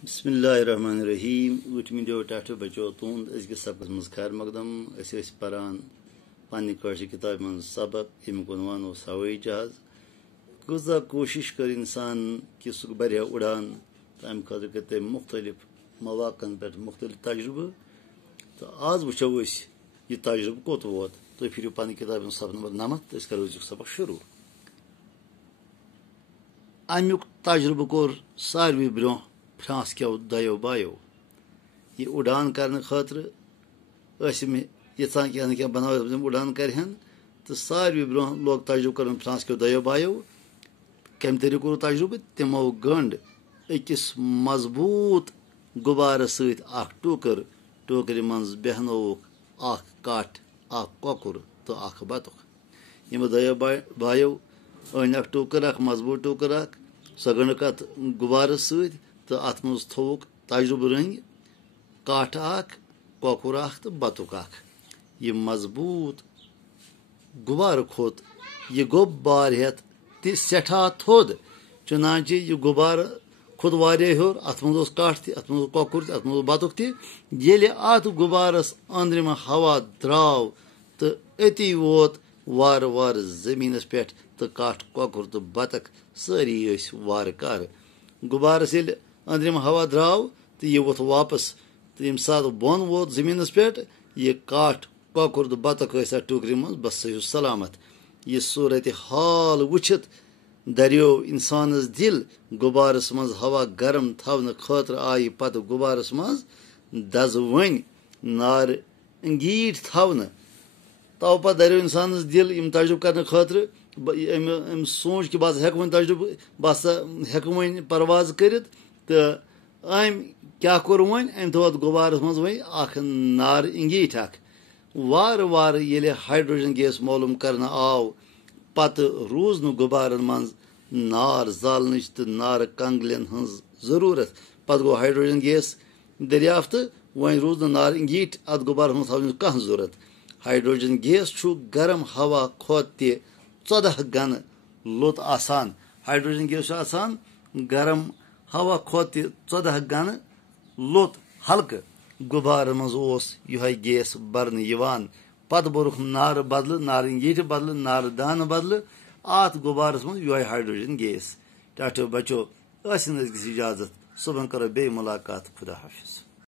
बिस्मिल्लाहिर्रहमानिर्रहीम। वुटमी दो टाठो बचो तुंद अजक सबक मज खैर मकदम पारान पानी कशर किताब मन सबक यमुक उनवान हवाई जहाज। कजा कोशिश कर इंसान कि सह बर उड़ान तम खतर कर तम मुख्तलिफ मवाकन पे मुख्तलिफ तजुर्बे। तो आज वो यह तजुर्बे कोत वोत। तुम फिर पानी किताब सबक नंबर 9 करो सबक शुरू। अमुक तजुर्बे कोर सारवी ब्रो फ्रांस क्या दयो बायो ये उड़ान करने खतर यहां क्या क्या बना उड़ान कर तो सारवी ब्रो लोग तजुर्बे कर फ्रांस क्या दयो बायो कम तरी कोर तजुर्बे तमो गंड अकिस मजबूत गुबार सत टोकर मज बेहनोक कट ककुर तो बतुख यमो दयो बायो अन टोकर मजबूत टोकर सह गंडक अत गुबार सत तो अत मज थोक तजुर्बे रंग कट ककुर तो बतुक यह मजबूत गुबार खोत यह गो बार हेत सठा थोद चुनाचे यह गुबार खुद वारिया हर अत मज कट अत मज ककुर अत मज बतुक अत गुबारस अंदरम हवा द्राव तो अति वोत वार वार जमीनस पे तो कट ककुर तो बतख सारी वार कर गुबारस ये अंदरम हवा द्राव तो यह वोत वापस तो यम सात बोन वोत जमीनस पे यह कट ककुर तो बतख टोकर मज बस सलामत। यह सूरत हाल वुचित दरियो इंसानस दिल गुबारस मज हवा गर्म थवन खतर आई पत गुबारस मज दजवन नार अंगीठ थवन तव पत दरियो इंसानस दिल यम तजुर्बे करने खतर सोच कि बस हेक वन तजुर्बे बस हेक वन परवाज कर तो अम क्या कोर वन अम थो गुबारस मज वन नार अंगीठ वार वार ये हाइड्रोजन गैस मालूम करना आव पत रूज न गुबारन मज नार जालन तो नार कंगलन हज जरूरत पत गो हाइड्रोजन गैस दरियाफ्त वन रूज न नार अंगीठ अत गुबार मज थवन कह जरूरत। हाइड्रोजन गैस गर्म हवा खोत 14 गन लुत आसान हाइड्रोजन गैस आसान गर्म हवा खोत 14 गन लुत हल्क गुबार मज यह गैस बरन पत बोरुख नार बदल नार अंगीठ बदल नार दान बदल अत गुबारस मज यह हाइड्रोजन गैस। टाठो बचो इजाजत सुबह करो बे मुलाकात खुदा हाफिज।